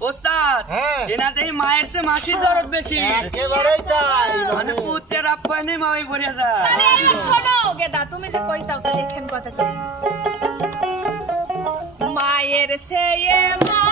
ওস্তাদ হ্যাঁ। এনাতেই মায়ের সে মাসির দরদ বেশি। একেবারেই তাই। মানে পুত্রের আপ্যায়নে মামি পড়ে যায়। তাহলে এবার শোনো গেদা তুমি যে পয়সা ওটা দেখেন কথা মায়ের চেয়ে মাসির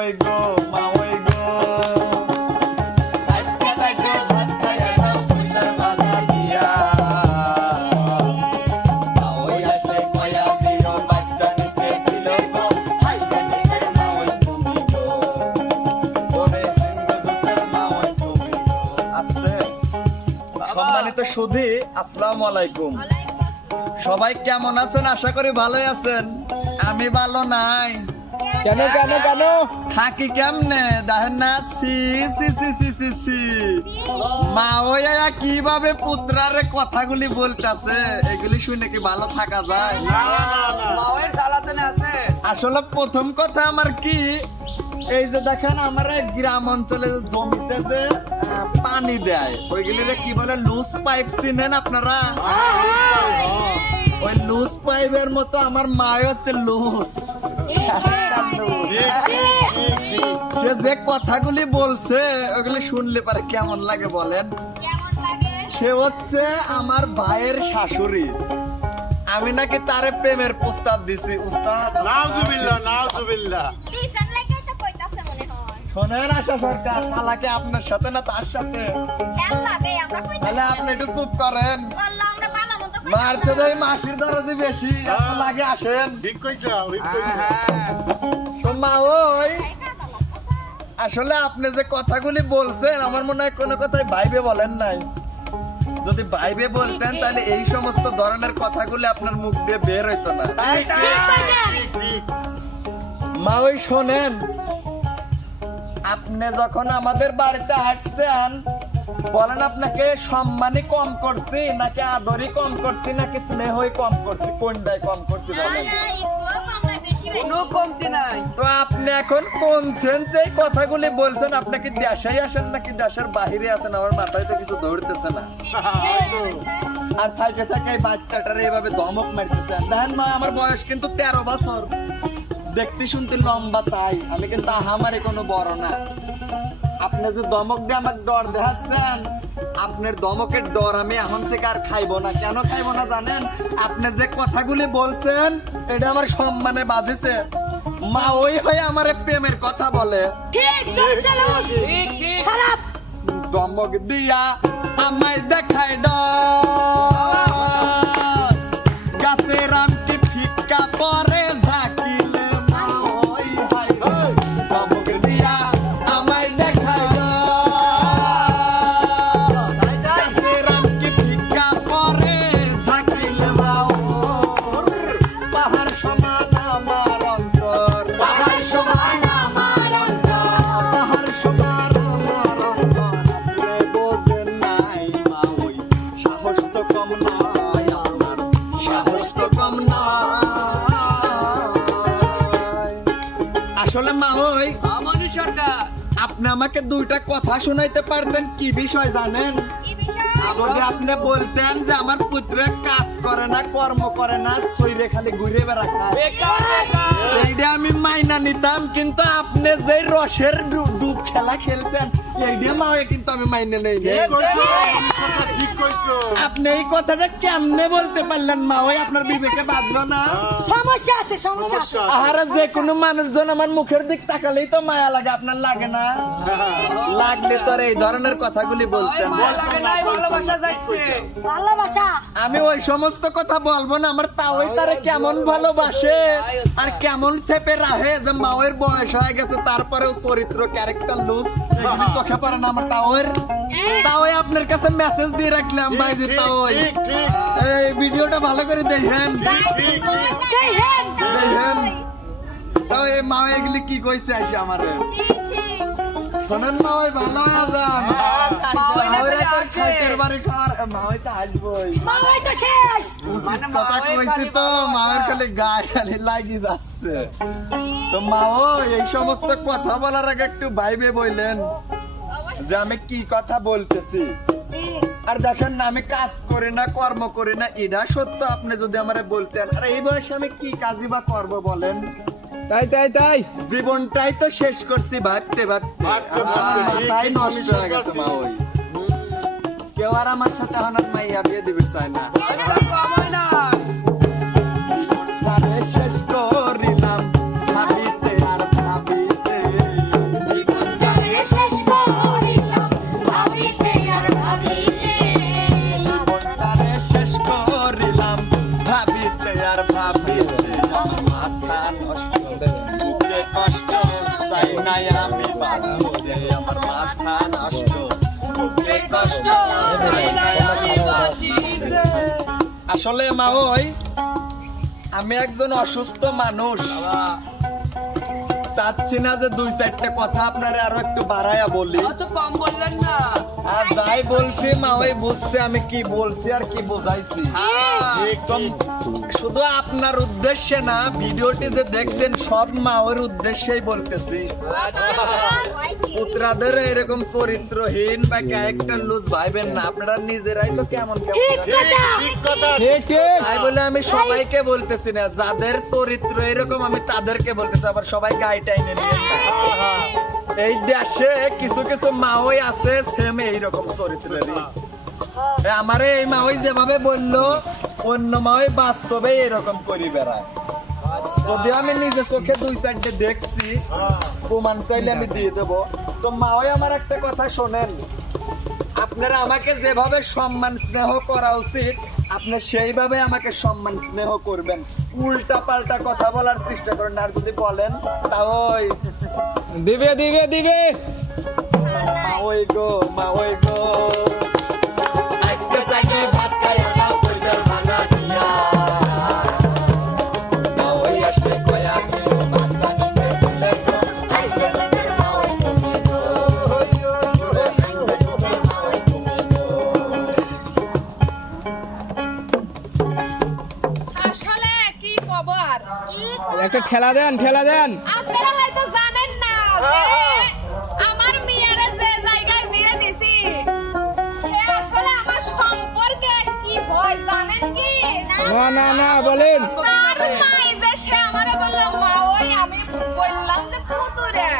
মা ওই গো। সম্মানিত সুধী আসসালামু আলাইকুম। সবাই কেমন আছেন? আশা করি ভালোই আছেন। আমি ভালো নাই। কেন কেন কেন? থাকি কেমনে? দেখেন না সি সি সি সি সি সি। মা ওয়া কীভাবে পুত্রারে কথাগুলি বলতেছে? এগুলি শুনে কি ভালো থাকা যায়? মায়ের জ্বালাতনে আছে। আসলে প্রথম কথা আমার কি? এই যে দেখেন আমার গ্রাম অঞ্চলে জমিতে যে পানি দেয় ওইগুলি কি বলে? লুজ পাইপ চিনেন আপনারা? ওই লুজ পাইপের মতো আমার মায় হচ্ছে লুজ সে যে কথাগুলি বলছে ওগুলি শুনলে পারে কেমন লাগে বলেন? সে হচ্ছে আমার ভাইয়ের শাশুড়ি। আমি নাকি তারে প্রেমের প্রস্তাব দিছি উস্তাদ। নাউজুবিল্লাহ নাউজুবিল্লাহ। শোনেন আশা সরকার আপনার সাথে না তার সাথে? তাহলে আপনি একটু চুপ করেন। মারছে তো এই মাসির দরদি বেশি। এত লাগে আসেন। ঠিক কইছ হ্যাঁ তো মা ওই। আসলে আপনি যে কথাগুলি বলছেন আমার মনে হয় কোনো কথাই ভাইবে বলেন নাই। যদি ভাইবে বলতেন তাহলে এই সমস্ত ধরনের কথাগুলি আপনার মুখ দিয়ে বের হইতো না। মা ওই শোনেন আপনি যখন আমাদের বাড়িতে আসছেন বলেন আপনাকে সম্মানই কম করছি নাকি আদরই কম করছি নাকি স্নেহই কম করছি? কোনটাই কম করছি বলেন। কোনো কমতি নাই। তো আপনি এখন কোন সেন্সে কথাগুলি বলছেন? আপনি কি দেশেই আসেন নাকি দেশের বাহিরে আছেন? আমার মাথায় তো কিছু ধরতেছে না। আর থাকে থাকে বাচ্চাটার এইভাবে ধমক মারতেছেন দেখেন মা আমার বয়স কিন্তু তেরো বছর। দেখতে শুনতে লম্বা তাই। আমি কিন্তু আহামারে কোনো বড় না। আপনি যে দমক দিয়ে আমাকে ডর দেখাচ্ছেন আপনার দমকের ডর আমি এখন থেকে আর খাইবো না। কেন খাইবো না জানেন? আপনি যে কথাগুলি বলছেন এটা আমার সম্মানে বাজেছে মা ওই হয়ে আমার প্রেমের কথা বলে। দমক দিয়া আমায় দেখায় ডর আসলে মা ওই। সরকার। আপনি আমাকে দুইটা কথা শোনাইতে পারতেন কি বিষয় জানেন? যদি আপনি বলতেন যে আমার পুত্র কাজ করে না কর্ম করে না শরীরে খালি ঘুরে বেড়া খায় বেকার বেকার। এইটা আমি মাইনা নিতাম কিন্তু আপনি যে রসের ডু- খেলা খেলছেন। এইটা মাওয়ে কিন্তু আমি মাইনে নেই ঠিক কইছো। আপনি এই কথাটা কেমনে বলতে পারলেন মা ওই আপনার বিবেকে বাঁধলো না? সমস্যা আছে সমস্যা আহারে যে কোনো মানুষজন আমার মুখের দিক তাকালেই তো মায়া লাগে। আপনার লাগে না? লাগলে তো এই ধরনের কথাগুলি বলতেন। মায়া লাগে নাই ভালোবাসা যাচ্ছে। ভালোবাসা? আমি ওই সমস্ত কথা বলব না। আমার তাওই তারে কেমন ভালোবাসে আর কেমন চেপে রাহে যে মাওয়ের বয়স হয়ে গেছে তারপরেও চরিত্র ক্যারেক্টার লুক এগুলি চোখে পড়ে না আমার তাওয়ের? তাওই আপনার কাছে মেসেজ দিয়ে রাখলাম ভাই যে তাওই ঠিক ঠিক। এই ভিডিওটা ভালো করে দেখেন। ঠিক দেখেন তাও এই মা এগুলি কি কইছে আসে আমারে? শোনেন মা ওই ভালো হয়ে যান মাওই না মাওরা ফিরে তোর আসে। খাওয়ার? মা ওই তো আসবই। মাওই তো শেষ। মানে কথা মাওয়ের কইছি তো। মায়ের খালি গায়ে খালি লাগি যাচ্ছে। তো মা ও এই সমস্ত কথা বলার আগে একটু ভাইবে বললেন যে আমি কি কথা বলতেছি? আর দেখেন না আমি কাজ করি না কর্ম করি না এটা সত্য। আপনি যদি আমারে বলতেন আর এই বয়সে আমি কি কাজই বা করব বলেন? তাই তাই তাই। জীবনটাই তো শেষ করছি ভাবতে ভাবতে। নষ্ট হয়ে গেছে মা ওই। কেউ আর আমার সাথে আর মাইয়া বিয়ে দিবে চায় না? নষ্ট কষ্ট। আসলে মা ওই, আমি একজন অসুস্থ মানুষ। চাচ্ছি না যে দুই চারটে কথা আপনারা আরও একটু বাড়াইয়া বলি। কম বললেন না। আর যাই বলছি মা ওই বুঝছে আমি কি বলছি আর কি বোঝাইছি। হ্যাঁ। একদম শুধু আপনার উদ্দেশ্যে না ভিডিওটি যে দেখছেন সব মাওয়ের উদ্দেশ্যেই বলতেছি। পুত্রাদের এরকম চরিত্রহীন বা ক্যারেক্টার লুজ ভাইবেন না আপনারা নিজেরাই তো কেমন কেমন ঠিক কথা। ঠিক ঠিক তাই বলে আমি সবাইকে বলতেছি না যাদের চরিত্র এরকম আমি তাদেরকে বলতেছি আবার সবাইকে টাইনে নিয়ে। হ্যাঁ হ্যাঁ। এই দেশে কিছু কিছু মাওই আছে সেম এইরকম চরিত্রেরই। এ আমারে এই মাওই যেভাবে বলল অন্য মাওই বাস্তবে এরকম করি বেড়ায়। যদিও আমি নিজে চোখে দুই চারটে দেখছি প্রমাণ চাইলে আমি দিয়ে দেবো। তো মাওই আমার একটা কথা শোনেন আপনারা আমাকে যেভাবে সম্মান স্নেহ করা উচিত আপনি সেইভাবে আমাকে সম্মান স্নেহ করবেন। উল্টা পাল্টা কথা বলার চেষ্টা করেন আর যদি বলেন তাই দিবে দিবে দিবে। গো গো। আজকে ভাত খাই কইদের ভাঙা দিয়া। কি খবর? একটা ঠেলা দেন ঠেলা দেন। আপনারা হয়তো জানেন আমার মেয়ের যে জায়গায় বিয়ে দিছি সে আসলে আমার সম্পর্কে কি হয় জানেন কি? না না না বলেন। তার মাই যে সে আমারে বলল মা ওই আমি বললাম যে পুতুরে।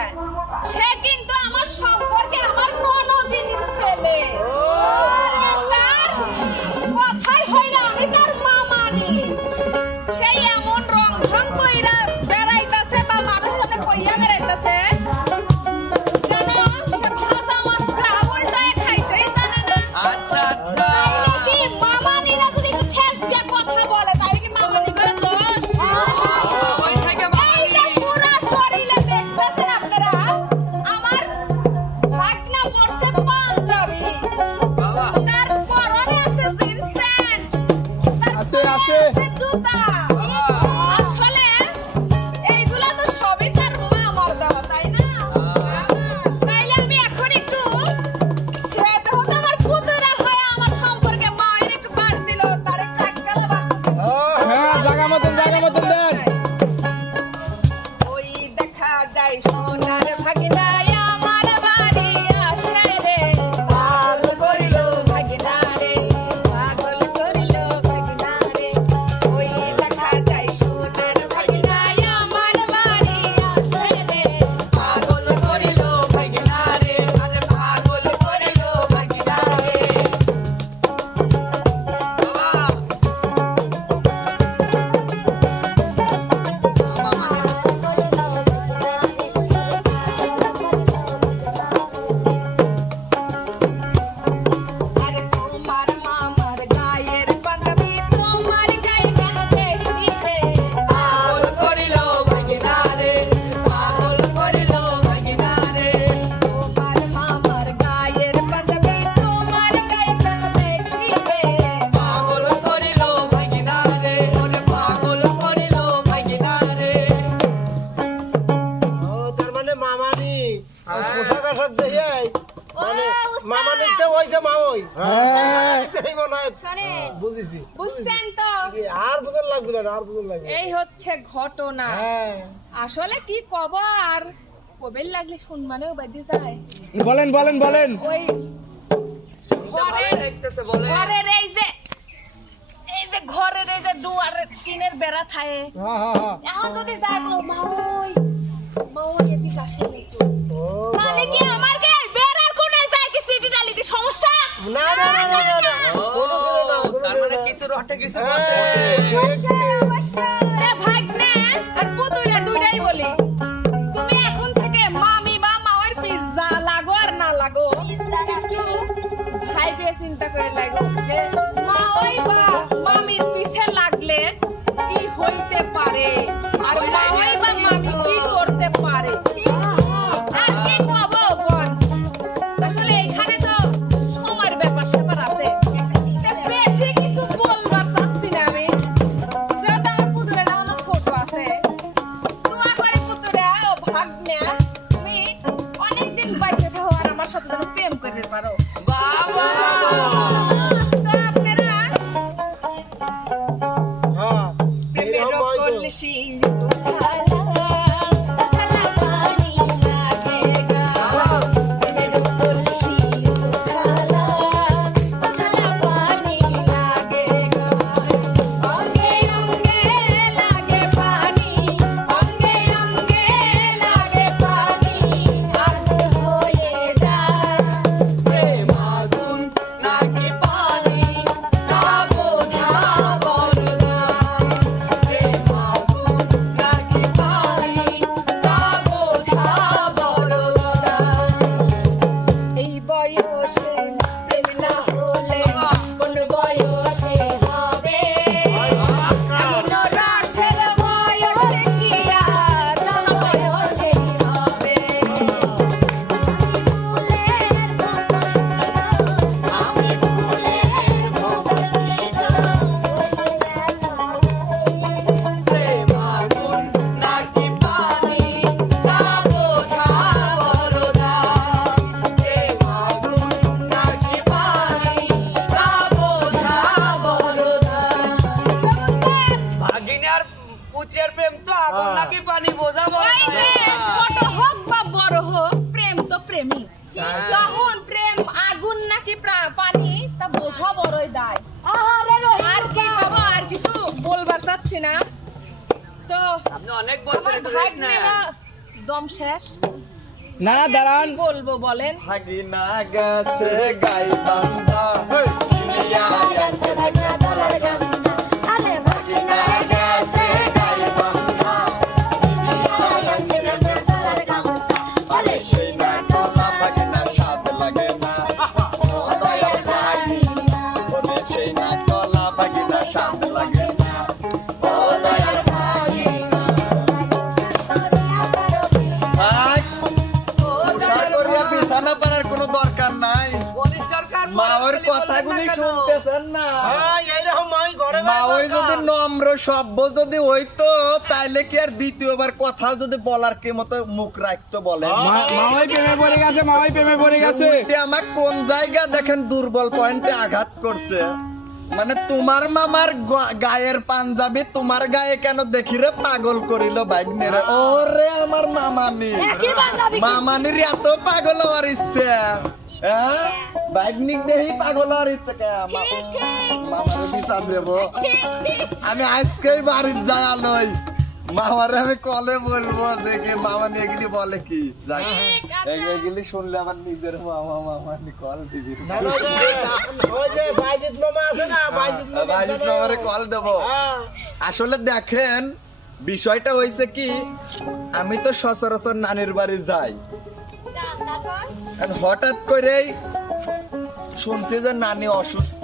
এই হচ্ছে ঘটনা। হ্যাঁ। আসলে কি কব আর কবে লাগলে শুনমানেও বাদি যায়। বলেন বলেন বলেন। ওই ঘরের দেখতেছে বলে। ঘরের এই যে এই যে ঘরের এই যে দুয়ারের টিনের বেড়া থাকে। হ্যাঁ হ্যাঁ এখন যদি যায় গো মাওই মাওই এদিকে আসে একটু। তাহলে কি আমার কে বেড়ার কোণে যায় কি সিটি ডালি কি সমস্যা? না না না না না, না কোনো দিনও না কোনো রটে কিছু হ্যাঁ, সে কি? এ ভাগ্নে আর পুতুলে দুইটাই বলি। তুমি এখন থেকে মামি বা মাওয়ার পিজ্জা লাগো আর না লাগো একটু ভাইবে চিন্তা করে লাগো যে মাওই বা মামির দম শেষ। না না দাঁড়ান। বলব বলেন? হাগিনা গেছে গাই বান্ধা গেছে। কথাগুলি? শুনতেছেন না। হ্যাঁ যদি নম্র সভ্য যদি হইতো তাইলে কি আর দ্বিতীয়বার কথাও যদি বলার কে মতো মুখ রাখতো বলে মামাই প্রেমে পড়ে গেছে মামাই প্রেমে পড়ে গেছে। আমার কোন জায়গা দেখেন দুর্বল পয়েন্টে আঘাত করছে? মানে তোমার মামার গায়ের পাঞ্জাবি তোমার গায়ে কেন দেখি রে পাগল করিল বাইগনেরা ওরে আমার মামানি। মামানির এত পাগল হওয়ার ইচ্ছে। হ্যাঁ? বাইগনিক দেহি পাগল হওয়ার ইচ্ছে মামারে বিচার দেবো। আমি আজকেই বাড়ির যাই আলোই মামারে আমি কলে বলব দেখে মামা এগুলি বলে কি? যাক এগুলি শুনলে আমার নিজের মামা মামা কল দিবি। বাইজিৎ মামা আছে না বাইজিৎ মামারে কল দেবো। হ্যাঁ। আসলে দেখেন বিষয়টা হয়েছে কি আমি তো সচরাচর নানির বাড়ি যাই। আর হঠাৎ করেই শুনছি যে নানি অসুস্থ।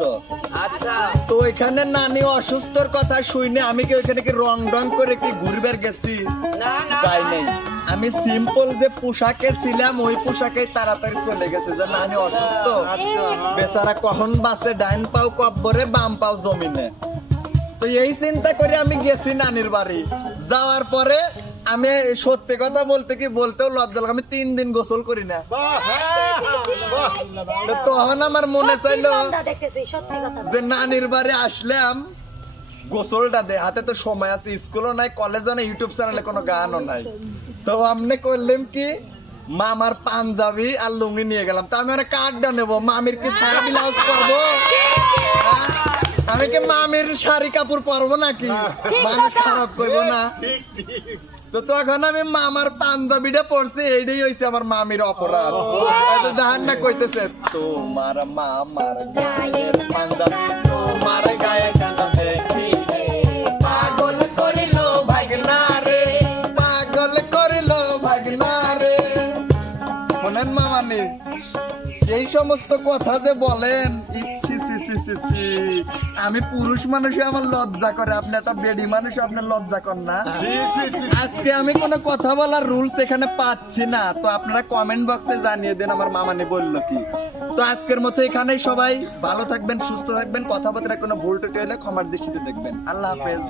আচ্ছা। তো ওইখানে নানি অসুস্থর কথা শুনে আমি কি ওইখানে কি রং রং করে কি ঘুরবার গেছি? না না। তাই নেই। আমি সিম্পল যে পোশাকে ছিলাম ওই পোশাকে তাড়াতাড়ি চলে গেছে যে নানি অসুস্থ। বেচারা কখন বাসে ডাইন পাও কব্বরে বাম পাও জমিনে। তো এই চিন্তা করে আমি গেছি নানির বাড়ি। যাওয়ার পরে আমি সত্যি কথা বলতে কি বলতেও লজ্জা লাগে। আমি তিন দিন গোসল করি না। হ্যাঁ, তখন আমার মনে চাইলো দেখতেছি সত্যি কথা যে নানির বাড়ি আসলাম গোসলটা দে। হাতে তো সময় আছে স্কুলও নাই কলেজও নাই ইউটিউব চ্যানেলে কোনো গানও নাই। তো আমনে করলাম কি মামার পাঞ্জাবি আর লুঙ্গি নিয়ে গেলাম। তো আমি অনেক কার্ডটা নেব মামির কি ছায়া ব্লাউজ পরবো? আমি কি মামির শাড়ি কাপড় পরবো নাকি? মানুষ খারাপ করব না? ঠিক, ঠিক। তো তখন আমি মামার পাঞ্জাবিটা পরছি এইটাই হইছে আমার মামির অপরাধ। দেখেন না কইতেছে তোমার মামার গায়ের পাঞ্জাবি তোমার গায়ে কেন দেখি পাগল করিল ভাগনা রে পাগল করিল ভাগনা রে। মামানি এই সমস্ত কথা যে বলেন। আমি পুরুষ মানুষই আমার লজ্জা করে আপনি একটা বেডি মানুষ আপনার লজ্জা কর না। আজকে আমি কোনো কথা বলার রুলস এখানে পাচ্ছি না। তো আপনারা কমেন্ট বক্সে জানিয়ে দেন আমার মামানি বলল কি। তো আজকের মতো এখানে সবাই ভালো থাকবেন সুস্থ থাকবেন কথাবার্তা কোনো ভুল টুটি হলে ক্ষমার দৃষ্টিতে দেখবেন। আল্লাহ হাফেজ।